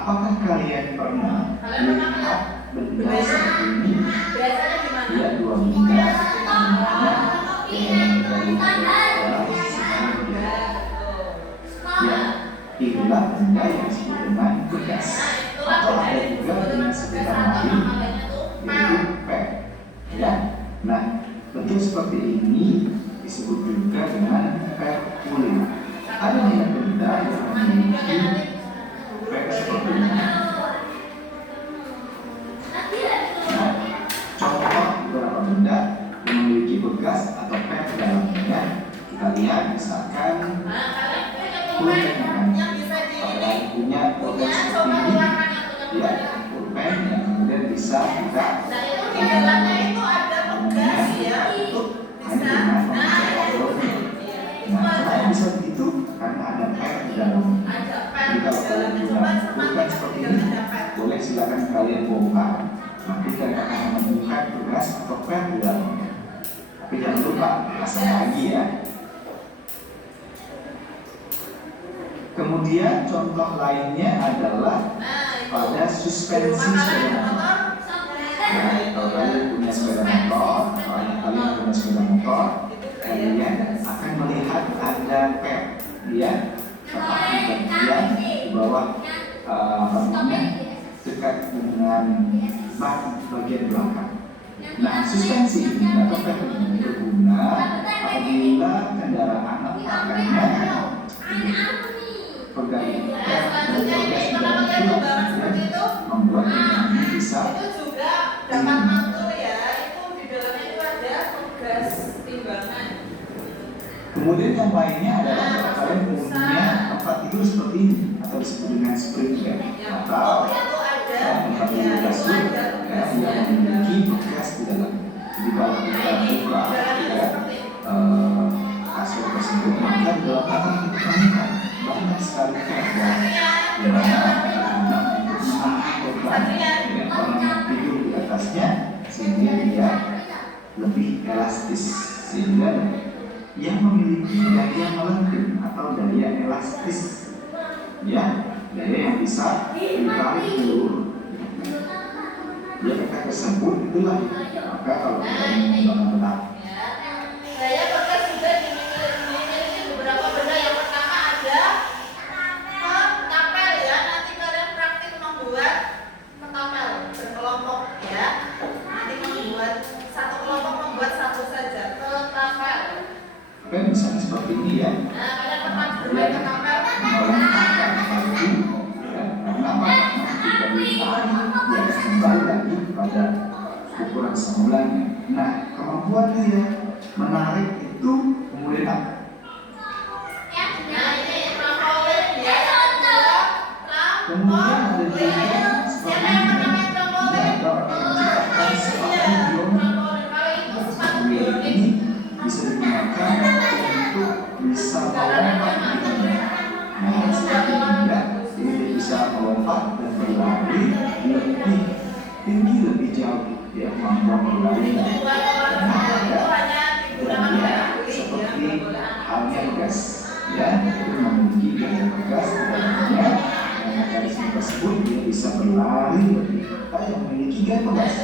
Apakah kalian pernah melihat benda seperti ini? Ya, dua benda yang dari ya, inilah benda yang disebut dengan bekas, atau ada juga dengan sebutan lain yaitu pen. Ya, nah bentuk seperti ini disebut juga dengan perkulit. Ada banyak benda yang memiliki pen seperti ini. Nah, contoh beberapa benda yang memiliki bekas atau pen di dalamnya, kita lihat misalkan pulpen. Pada punya pulpen seperti ini, ya, pulpen yang kemudian bisa kita kenapa bisa begitu? Karena ada pen di dalamnya. Jadi kalau kalian punya pulpen seperti ini, boleh silakan kalian bongkar. Nanti kalian akan menemukan bekas atau pen di dalamnya. Tapi jangan lupa pasang lagi ya. Kemudian contoh lainnya adalah pada suspensi sepeda motor. Nah, kalau kalian punya sepeda motor, kalian akan melihat ada pem, ya, tetapi bagian di bawah dekat dengan bak bagian belakang. Nah, suspensi ini atau pem ini berguna apabila kendaraan akannya pegang membuat ini bisa dapat mantul ya, itu di dalamnya itu ada tugas timbangan. Kemudian yang lainnya adalah kalau kalian punya tempat tidur seperti ini atau disebut dengan spring bed atau tempat tidur kasur yang memiliki bekas di dalamnya. Jadi kalau kita buka kasur tersebut, maka di dalam akan kita temukan banyak sekali pen di mana untuk menahan orang tidur di atasnya sehingga dia lebih elastis, sehingga yang memiliki daya melengking atau daya elastis, ya, daya yang bisa ditarik ulur ya bekas tersebut itulah. Maka kalau kita ingin mengetahui saya bekas juga dimiliki beberapa benda. Yang pertama ada ketapel ya, nanti kalian praktik membuat ketapel berkelompok ya. Nanti membuat satu kelompok membuat satu saja ketapel. kan misalnya seperti ini ya. Nah, kalian pernah bermain ketapel kan? Melengkapkan baju ya, karena apa? Kita ditarik ya kembali lagi pada ukuran semulanya. Nah, kemampuan dia menarik itu kemudian apa? Nah, ini trampolin ya. Kemudian ada juga Siapa yang pernah main trampolin? Ini bisa digunakan untuk bisa melompat. Nah, seperti ini ya. Jadi dia bisa melompat dan berlari lebih tinggi, lebih jauh. Ya, kemampuan berlarinya. Dan dia seperti halnya bekas, ya, itu memiliki gaya bekas di dalamnya. Dan mekanisme tersebut dia bisa berlari lebih cepat yang memiliki gaya bekas.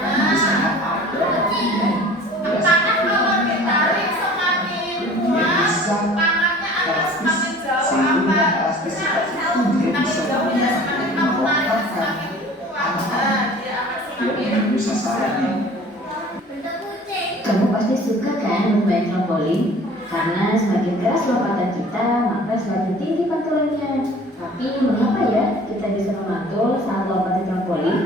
Karena di sana ada bagian ya seperti yang dia bisa elastis, sehingga elastisitas itu dia bisa melompatkan anak-anak dia menuju sasarannya. Kamu pasti suka kan bermain trampolin? Karena semakin keras lompatan kita, maka semakin tinggi pantulannya. Tapi mengapa ya kita bisa memantul saat lompat di trampolin?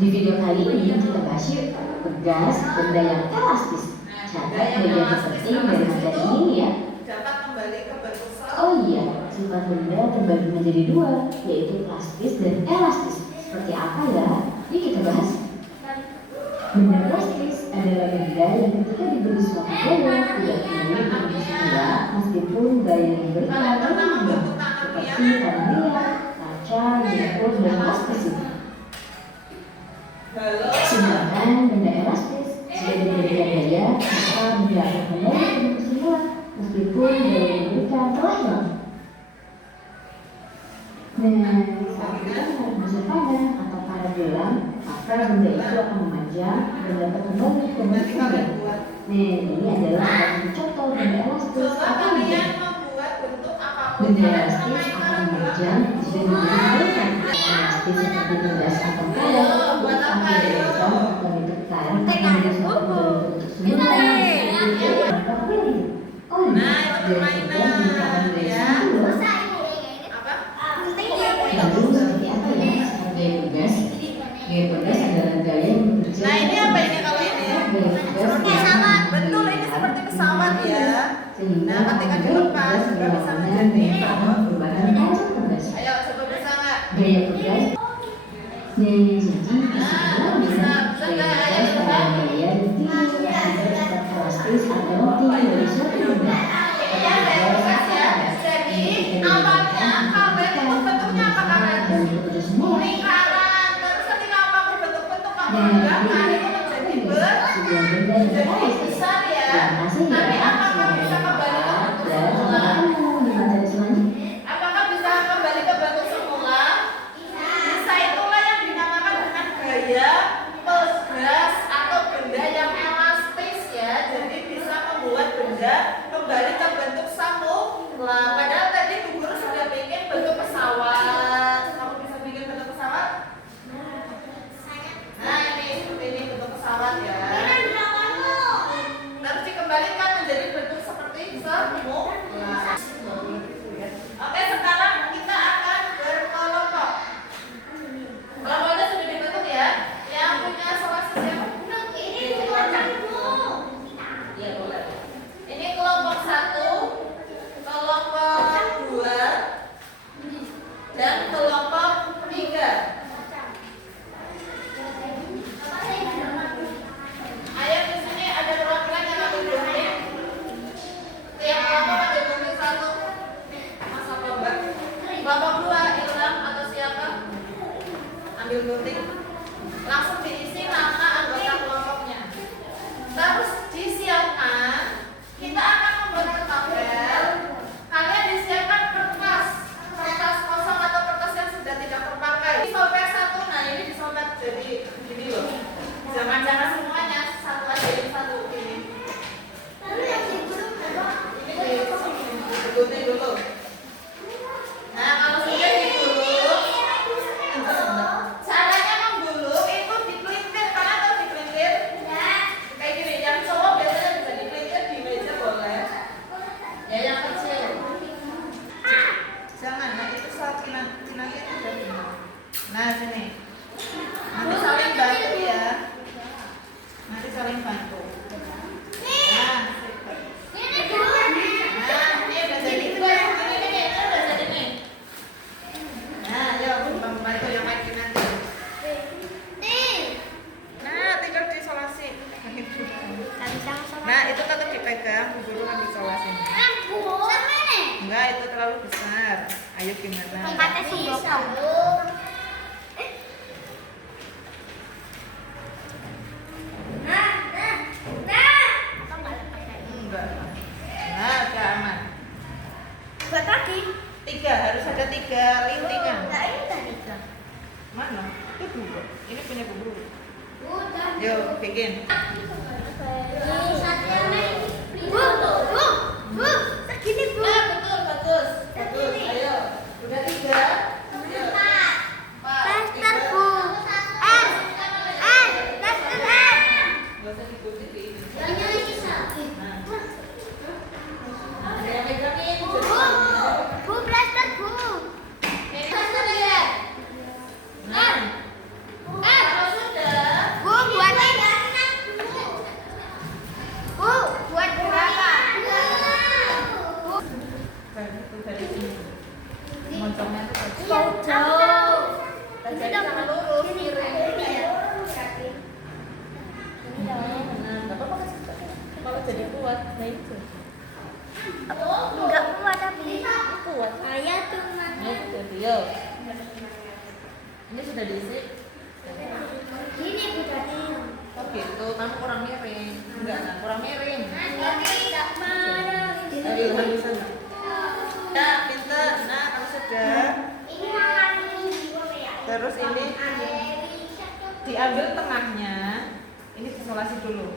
Di video kali ini kita bahas yuk bekas benda yang elastis. Catat bagian penting dari materi ini ya. Dapat kembali ke bentuk Oh iya, sifat benda terbagi menjadi dua, yaitu plastis dan elastis. Seperti apa ya? Yuk kita bahas. Benda plastis adalah benda yang ketika diberi suatu gaya tidak memiliki bentuk semula meskipun gaya yang diberikan berubah, seperti tanah liat, kaca, lumpur, dan plastis itu. Sedangkan benda elastis jika diberikan gaya, maka benda akan kembali ke bentuk semula meskipun gaya yang diberikan telah hilang. Nah, saat kita menghabiskan panah atau panah gelang, maka benda itu akan memanjang dan dapat kembali ke bentuk Nanti kalian benda. buat. Nah, ini adalah contoh benda elastis Coba atau kalian benda. membuat bentuk apapun. Benda Kalian elastis main akan bareng-bareng. memanjang jika diberikan elastis seperti tugas atau karet, buat apa, sampai ayo? diagram atau bentuk karet akan menjadi suatu bentuk semula. Oh, Nah, itu permainan, ya. Apa? lalu seperti apa ya gaya tugas? Gaya tugas adalah gaya yang bekerja. Nah, ini apa ini kalau ini? Gaya tugas Seperti pesawat. Betul, ini seperti pesawat ya. Nah, ketika dilepas, sudah bisa menjadi tanah berbahan kaca tugas. Ayo coba bisa nggak? Gaya tugas. Nah, jadi Nah, bisa nggak? Ayo coba. gaya tinggi elastis atau tinggi dari suatu benda. Ini ada yang tugas ya. Jadi awalnya kalian itu bentuknya apa kalian? Lingkaran. Terus ketika kamu bentuk-bentuk kamu gerakan itu menjadi besar ya. Nanti apakah bisa kembali ke bentuk semula? Apakah bisa kembali ke bentuk semula? Bisa, itulah yang dinamakan dengan gaya tugas atau benda yang elastis ya. Jadi bisa membuat benda kembali ke bentuk semula. Padahal tadi Bu Guru sudah bikin bentuk pesawat. Kamu bisa bikin bentuk pesawat? Nah, ini seperti ini bentuk pesawat ya. Terus dikembalikan menjadi bentuk seperti semula. Oke, sekarang kita akan berkelompok. Kelompoknya sudah dibentuk ya. Yang punya solasi siapa? Iya, boleh. Ini kelompok 1, kelompok 2, dan kelompok 3. Ayo di sini ada perwakilan yang ambil gunting. Tiap kelompok ambil gunting 1. Masa Mbak? Kelompok 2 Ilham atau siapa? Ambil gunting. Langsung diisi nama anggota kelompoknya. Terus disiapkan. Kita akan membuat tabel. Kalian disiapkan kertas kosong atau kertas yang sudah tidak terpakai. Disobek 1. Nah, ini disobek jadi gini loh. Jangan semuanya, satu aja ini satu ini. Ini digunting dulu. Nah, kalau sudah digulung, caranya menggulung itu dipelintir. Kalian tahu dipelintir? Kayak gini, yang cowok biasanya bisa dipelintir di meja boleh. Ya, yang kecil. Jangan, nah itu saat kinanya itu udah benar. Nah, sini. Nanti saling bantu ya. Nanti saling bantu. Nah, ini udah jadi. Ini udah jadi nih. Nah, yuk bantu yang lagi nanti. Nah, tinggal diisolasi. Nah, itu tetap dipegang, Bu Guru kan diisolasi. Enggak, itu terlalu besar. Ayo gimana? Enggak. Nah, udah aman. 3, harus ada 3 lintingan. Mana? Itu 2. Ini punya Bu Guru. Yuk, bikin. Betul. Ayo. Udah 3. Enggak usah digunting di ini. Ada yang megangin. Nah, kalau sudah dari sini. Moncongnya tuh terjadi sama lurus miring. Nah, enggak apa-apa kalau jadi kuat. Nah, itu. Kuat. Nah, itu dia. Ini sudah diisi. Oh gitu, kamu kurang miring. Enggak, kurang miring. Ayo, bisa. Nah, pintar. Nah, kalau sudah Terus ini diambil tengahnya. Ini isolasi dulu.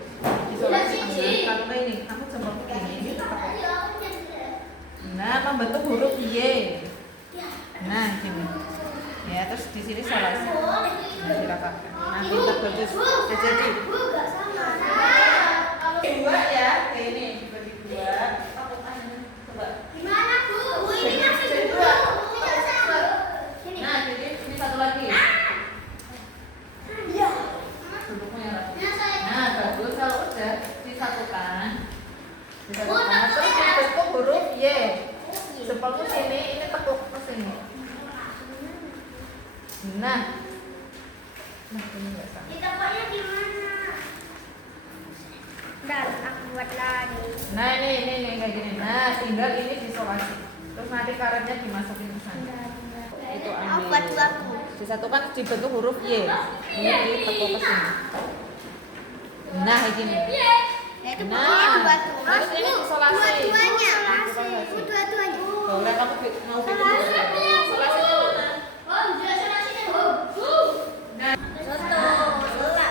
Isolasi tengah. Kalau kayak ini, kamu seperti ini tekuk. Nah, membentuk huruf Y. Nah, gini. Ya, terus di sini isolasi. Nah, silakan. Nah, kita baju jadi. Kalau dua ya, kayak ini dibagi dua. Coba. Gimana Bu? Ini masih Jadi dua. dua. Nah, jadi ini satu lagi. Iya. Duduknya yang rapi. Nah, bagus. Kalau udah disatukan, terus dibentuk huruf Y. Seperti sini, ini tekuk ke sini. Nah, ini nggak sama. Ditepaknya gimana? Dan aku buat lagi. Nah, ini kayak gini. Nah, tinggal ini disolasi. Terus nanti karetnya dimasukin ke sana. Itu Aku buat ambil. aku. Disatukan dibentuk huruf Y. Ini tekuk ke sini. Nah, kayak gini. Itu Nah, pokoknya buat terus ini isolasi. Dua-duanya. Isolasi. Dua-duanya. Boleh kamu mau bikin isolasinya mana? Soto. Soto.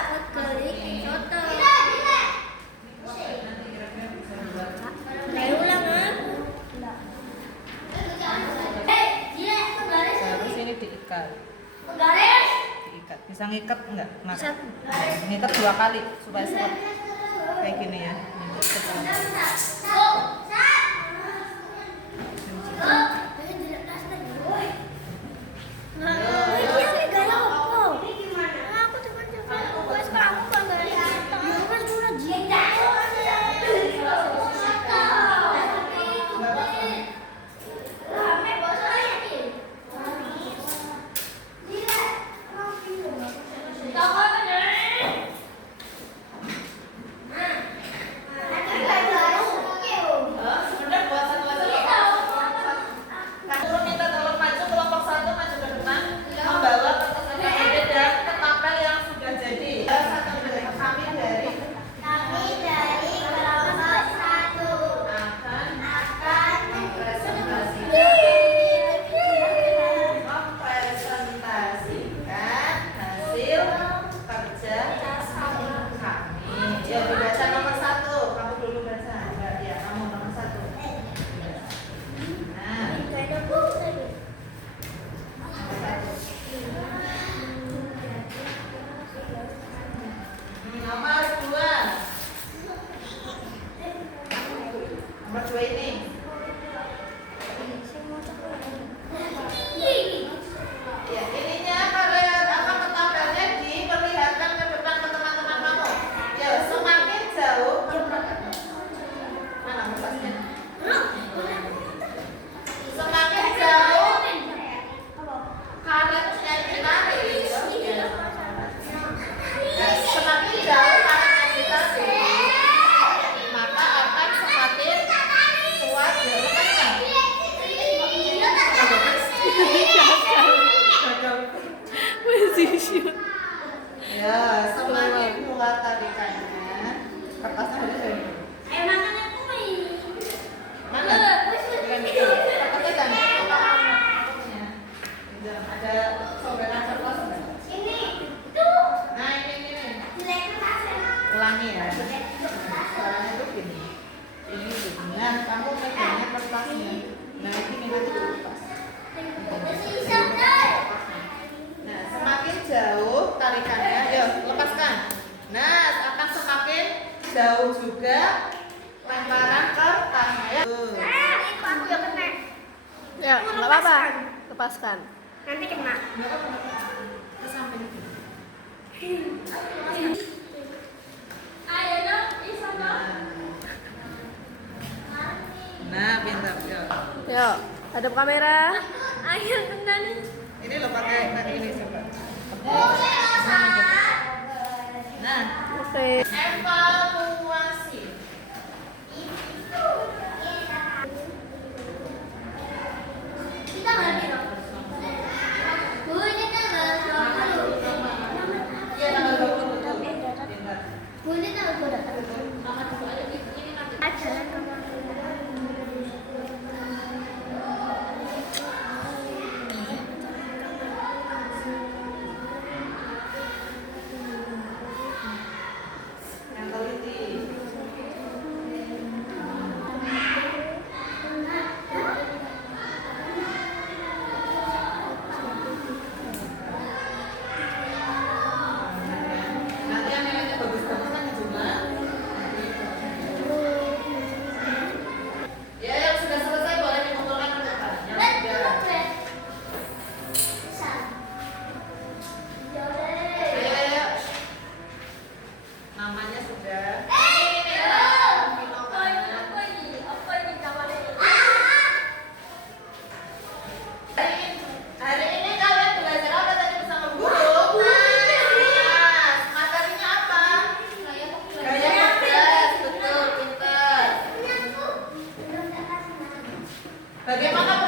Saya ulang aku. Terus ini diikat. Diikat. Bisa ngikat enggak? Nah, Bisa. ngikat 2 kali supaya seret. Kayak gini ya. Sebenarnya buat satu kamu minta tolong maju kelompok 1 maju ke depan membawa kertas ABCD dan ketapel yang sudah jadi. Satu dari kami dari mempresentasikan hasil kerja kami. Ya, dibaca nomor 1. Kamu dulu baca. Ya, kamu nomor 1. Nah, nomor 2. Nomor 2 ini. Ya, ininya kalian akan ketapelnya diperlihatkan ke depan ke teman-teman kamu. Ya, semakin jauh mana kertasnya? Semakin jauh karetnya ditarik. Semakin jauh karetnya ditarik, maka akan semakin kuat ya lepasnya. Ya, semakin kuat tarikannya, kertasnya harus dari mana? Dengan itu, kertasnya jangan pokoknya. Jangan ada sobekan kertas. Nah, ini. Ulangi ya. Caranya tuh gini. Ini gini. Nah, kamu pegangnya kertasnya. Nah, ini nanti dilepas. Nah, semakin jauh tarikannya, yuk lepaskan. Nah, akan semakin jauh juga lemparan kertasnya. Ya. Ya, nggak apa-apa. Lepaskan. Nanti kena. Ke samping. Nah, pintar. Yuk. Yuk, hadap kamera. Ayo kena nih. Ini lo pakai ini coba. Nah, Oke. evaluasi. Kita nggak nih loh. Bu, ini tanggal 20. Iya, tanggal 20 betul. Pintar. Bu, ini tanggal 20. Mama duduk aja di ini nanti. Ada. Bagaimana